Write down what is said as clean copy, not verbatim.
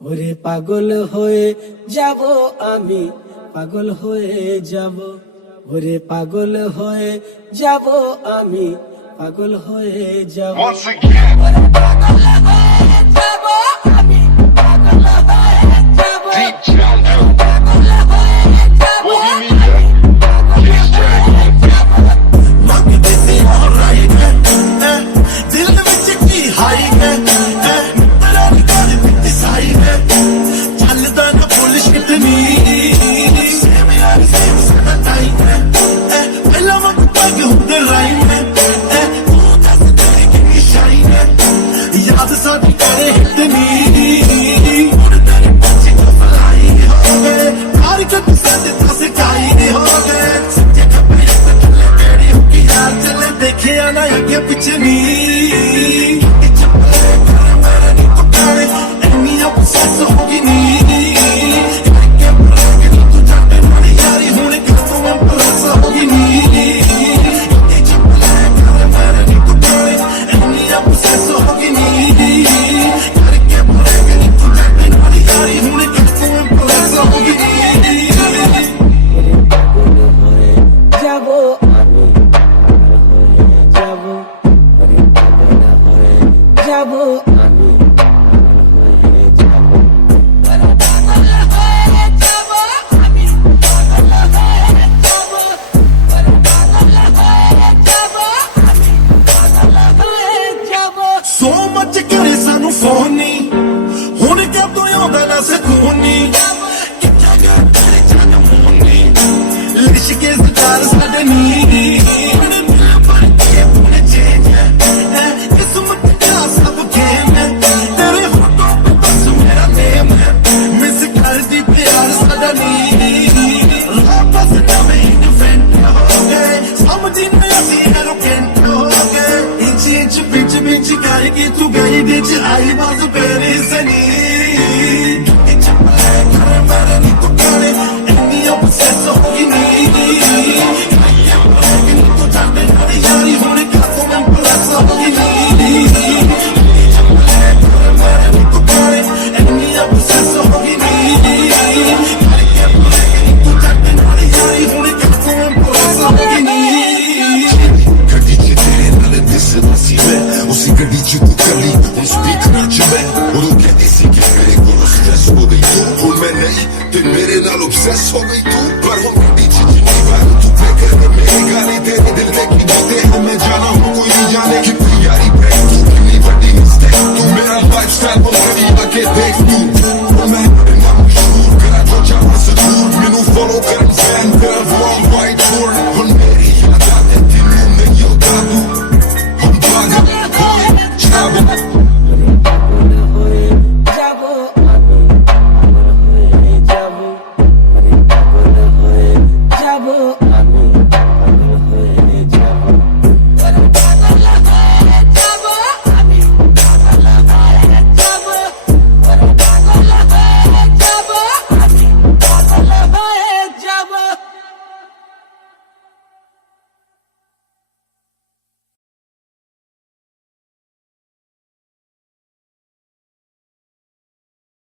ওরে পাগল হয়ে যাব আমি, পাগল হয়ে যাব, ওরে পাগল হয়ে যাব আমি, পাগল হয়ে যাব। Once again, deep down, Bohemia, kiss track. दिल विच की हाई है तेरा निकाल बिच साई है चलदा ना बुलशिट नी सेम यार सेम सदा टाइम है पहला वक्त पग हुंदे राइम है तू दस तेरी कितनी शाइन है याद साडी करे हिट नी मुड़ तेरे पीछे तो फलाई हो गए प्यार कट साडे तो सिखाई हो गए सच्चे खपे चले तेरी हुकी यार चले देखे आना आगे पीछे नी So much करे सानू फोन नी हुण कदों आउंदा ना सकून नी कित्थे गए तेरे जान मोनी लिशके सितार साडे नी हुण मिल बन के पुणे चेंज है किस्मत का सब गेम है तेरे होठों पे बस मेरा नेम है मिस कर दी प्यार साडा नी वापस नवे इन्वेंट हो गए समझी नहीं आती एरोगेंट हो गए इंच इंच बिच बिच गाएगी तू गई बिच आई बाज पेरे सनी चपले करे मेरे नी तू करे इन्नी obsess होगी नी तू जाने वाली यारी होने का तो मैं प्लस होगी नी चपले करे मेरे नी तू करे इन्नी obsess होगी नी तू जाने वाली यारी होने का तो मैं प्लस होगी नी ਗੱਡੀ 'ਚ ਤੇਰੇ ਨਾਲ ਦਿਸਦਾ ਸੀ ਮੈਂ ਉਸੇ ਗੱਡੀ 'ਚ ਤੂੰ ਕੱਲੀ ਹੁਣ ਸਪੀਕਰਾਂ 'ਚ ਮੈਂ ਉਦੋਂ ਕਹਿੰਦੀ ਸੀ ਕਿ ਮੇਰੇ ਕੋਲ ਸਟ੍ਰੈਸ ਹੋ ਗਈ ਤੂੰ ਹੁਣ ਮੈਂ ਨਹੀਂ ਤੇ ਮੇਰੇ ਨਾਲ obsess ਹੋ ਗਈ ਤੂੰ ਪਰ ਹੁਣ ਗੱਡੀ 'ਚ ਜਿੰਨੀ ਵਾਰ ਤੂੰ ਫਿਕਰ ਕਰ ਮੇਰੀ ਗਾਲੀ ਤੇਰੇ ਦਿਲ ਦੇ ਕੀ ਦਿੱਤੇ ਹਾਂ ਮੈਂ ਜਾਣਾ ਹੁਣ ਕੋਈ ਨਹੀਂ ਜਾਣੇ ਕਿ ਤੂੰ ਯਾਰੀ ਬ੍ਰੇਕ ਤੂੰ ਕਿੰਨੀ ਵੱਡੀ ਮਿਸਟੇਕ ਤੂੰ ਮੇਰਾ ਲਾਈਫ ਸਟਾਈਲ ਬਦਲ ਕੇ ਦੇਖ ਤੂੰ